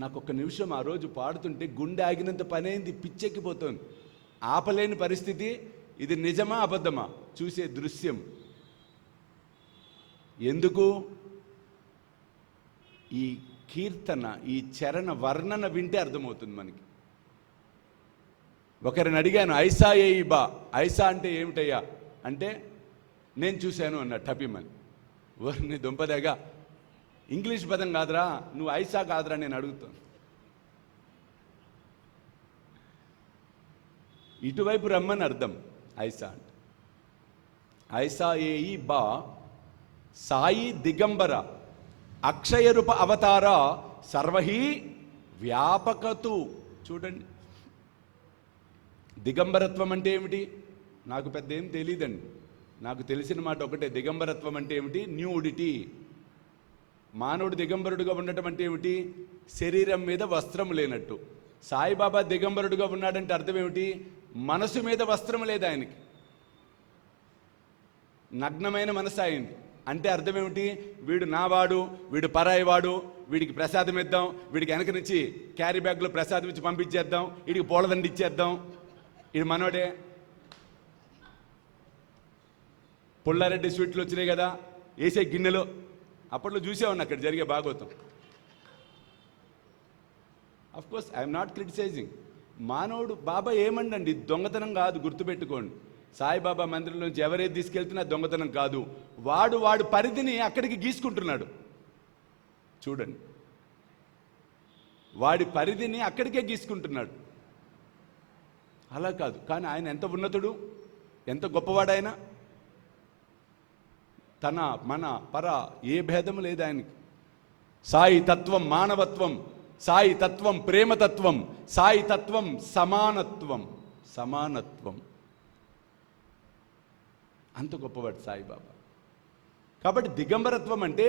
నాకు ఒక్క నిమిషం ఆ రోజు పాడుతుంటే గుండె ఆగినంత పనైంది, పిచ్చెక్కిపోతుంది. ఆపలేని పరిస్థితి. ఇది నిజమా అబద్ధమా చూసే దృశ్యం. ఎందుకు? ఈ కీర్తన, ఈ చరణ వర్ణన వింటే అర్థమవుతుంది మనకి. ఒకరిని అడిగాను, ఐసా ఏ బా, ఐసా అంటే ఏమిటయ్యా అంటే నేను చూశాను అన్న టపిమని. నీ దుంపదేగా, ఇంగ్లీష్ పదం కాదురా, నువ్వు ఐసా కాదురా నేను అడుగుతాను. ఇటువైపు రమ్మని అర్థం ఐసా అంటే. ఐసా ఏ బా సాయి దిగంబర అక్షయ రూప అవతార సర్వహి వ్యాపకతు. చూడండి, దిగంబరత్వం అంటే ఏమిటి? నాకు పెద్ద ఏం తెలియదండి. నాకు తెలిసిన మాట ఒకటే, దిగంబరత్వం అంటే ఏమిటి? న్యూడిటీ. మానవుడు దిగంబరుడుగా ఉండటం అంటే ఏమిటి? శరీరం మీద వస్త్రం లేనట్టు. సాయిబాబా దిగంబరుడుగా ఉన్నాడంటే అర్థం ఏమిటి? మనసు మీద వస్త్రం లేదు ఆయనకి, నగ్నమైన మనసు అయింది. అంటే అర్థం ఏమిటి? వీడు నావాడు, వీడు పరాయివాడు, వీడికి ప్రసాదం ఇద్దాం, వీడికి వెనక నుంచి క్యారీ బ్యాగ్లో ప్రసాదం ఇచ్చి పంపించేద్దాం, వీడికి పూలదండి ఇచ్చేద్దాం, ఇది మనోడే. పుల్లారెడ్డి స్వీట్లు వచ్చినాయి కదా, వేసే గిన్నెలో. అప్పట్లో చూసేవాడిని అక్కడ జరిగే భాగవతం. Of course I'm not criticising. మానవుడు బాబా ఏమండండి, దొంగతనం కాదు, గుర్తుపెట్టుకోండి. సాయిబాబా మందిరం నుంచి ఎవరేది తీసుకెళ్తున్నా దొంగతనం కాదు. వాడు పరిధిని అక్కడికి గీసుకుంటున్నాడు. చూడండి, వాడి పరిధిని అక్కడికే గీసుకుంటున్నాడు. అలా కాదు. కానీ ఆయన ఎంత ఉన్నతుడు, ఎంత గొప్పవాడాయన. తన మన పర ఏ భేదము లేదు ఆయనకి. సాయి తత్వం మానవత్వం, సాయి తత్వం ప్రేమతత్వం, సాయి తత్వం సమానత్వం. అంత గొప్పవాడు సాయిబాబా. కాబట్టి దిగంబరత్వం అంటే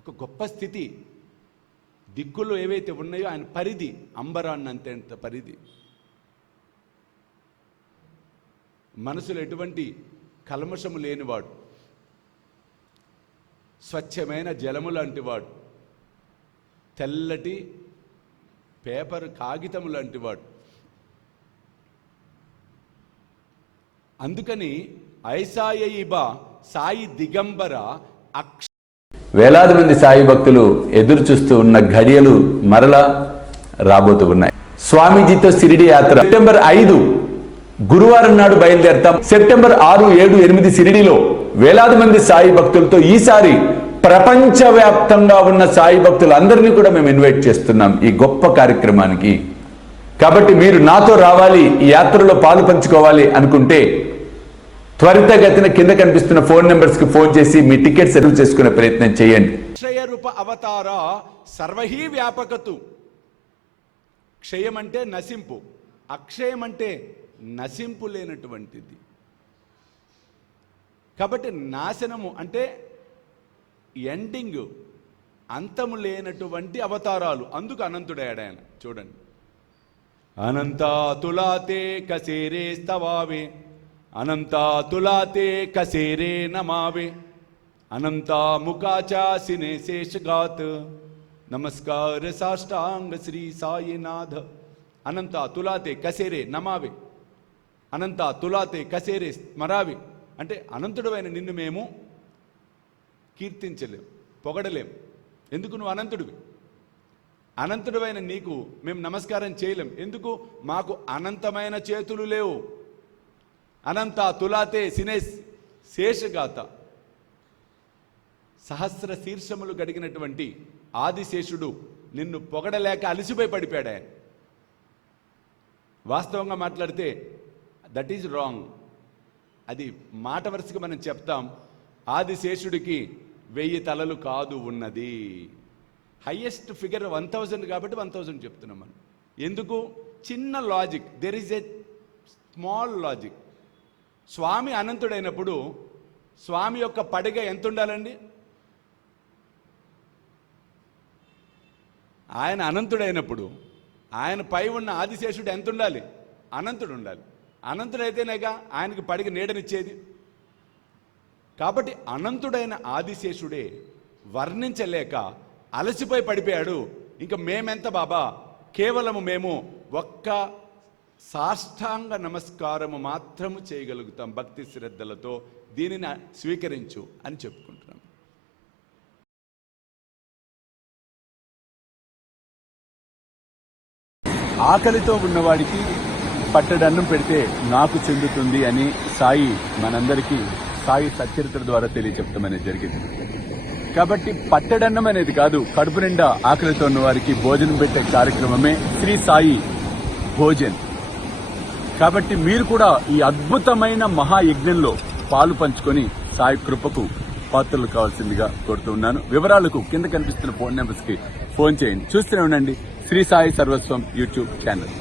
ఒక గొప్ప స్థితి. దిక్కులు ఏవైతే ఉన్నాయో ఆయన పరిధి అంబరాన్నంత పరిధి. మనసులో ఎటువంటి కల్మషము లేనివాడు, స్వచ్ఛమైన జలము లాంటివాడు, తెల్లటి పేపర్ కాగితము లాంటివాడు. అందుకని ఐసాయిబా సాయి దిగంబర వేలాది మంది సాయి భక్తులు ఎదురు చూస్తూ ఉన్న ఘడియలు మరలా రాబోతూ ఉన్నాయి. స్వామీజీతో షిరిడి యాత్ర సెప్టెంబర్ 5 గురువారం నాడు బయలుదేరతాం. సెప్టెంబర్ 6, 7, 8 షిరిడిలో వేలాది మంది సాయి భక్తులతో ఈసారి ప్రపంచవ్యాప్తంగా ఉన్న సాయి భక్తులందరినీ కూడా మేము ఇన్వైట్ చేస్తున్నాం ఈ గొప్ప కార్యక్రమానికి. కాబట్టి మీరు నాతో రావాలి, ఈ యాత్రలో పాలు పంచుకోవాలి అనుకుంటే త్వరితగతిన కింద కనిపిస్తున్న ఫోన్ నెంబర్స్కి ఫోన్ చేసి మీ టికెట్ సెటిల్ చేసుకునే ప్రయత్నం చేయండి. అక్షయ రూప అవతార సర్వహి వ్యాపకతు. క్షయం అంటే నశింపు, అక్షయం అంటే నశింపు లేనటువంటిది. కాబట్టి నాశనము అంటే ఎండింగ్, అంతము లేనటువంటి అవతారాలు. అందుకు అనంతుడయ్యాడు ఆయన. చూడండి, అనంతా తులాతే కసేరే స్తవావే, అనంతా తులాతే కసేరే నమావే, అనంతా ముఖాచాసినే శేషగాత్, నమస్కార సాష్టాంగ శ్రీ సాయినాథ. అనంత తులాతే కసేరే నమావే, అనంత తులాతే కసేరే స్మరావే. అంటే అనంతుడైన నిన్ను మేము కీర్తించలేం, పొగడలేం. ఎందుకు? నువ్వు అనంతుడివి. అనంతుడైన నీకు మేము నమస్కారం చేయలేం. ఎందుకు? మాకు అనంతమైన చేతులు లేవు. అనంత తులాతే సినే శేషగాత. సహస్ర శీర్షములు గడిగినటువంటి ఆదిశేషుడు నిన్ను పొగడలేక అలిసిపోయి పడిపోయాడు ఆయన. వాస్తవంగా మాట్లాడితే దట్ ఈజ్ రాంగ్. అది మాట వరుసగా మనం చెప్తాం. ఆదిశేషుడికి 1000 తలలు కాదు ఉన్నది. హైయెస్ట్ ఫిగర్ 1000 కాబట్టి 1000 చెప్తున్నాం మనం. ఎందుకు? చిన్న logic, there is a small logic. స్వామి అనంతుడైనప్పుడు స్వామి యొక్క పడిగ ఎంత ఉండాలండి? ఆయన అనంతుడైనప్పుడు ఆయన పై ఉన్న ఆదిశేషుడు ఎంత ఉండాలి? అనంతుడు ఉండాలి. అనంతుడైతేనేగా ఆయనకి పడికి నీడనిచ్చేది. కాబట్టి అనంతుడైన ఆదిశేషుడే వర్ణించలేక అలసిపోయి పడిపోయాడు. ఇంకా మేమెంత బాబా, కేవలము మేము ఒక్క సాష్టాంగ నమస్కారము మాత్రము చేయగలుగుతాం భక్తి శ్రద్ధలతో, దీనిని స్వీకరించు అని చెప్పుకుంటున్నాం. ఆకలితో ఉన్నవాడికి పట్టడన్నం పెడితే నాకు చెందుతుంది అని సాయి మనందరికీ సాయి సచ్చరిత్ర ద్వారా తెలియచెప్పడం అనేది జరిగింది. కాబట్టి పట్టడన్నం అనేది కాదు, కడుపు నిండా ఆకలితో ఉన్న వారికి భోజనం పెట్టే కార్యక్రమమే శ్రీ సాయి భోజన్. కాబట్టి మీరు కూడా ఈ అద్భుతమైన మహాయజ్ఞంలో పాలు పంచుకొని సాయి కృపకు పాత్రలు కావాల్సిందిగా కోరుతూ ఉన్నాను. వివరాలకు కింద కనిపిస్తున్న ఫోన్ నెంబర్స్ కి ఫోన్ చేయండి. చూస్తూనే ఉండండి శ్రీ సాయి సర్వస్వం యూట్యూబ్ ఛానల్.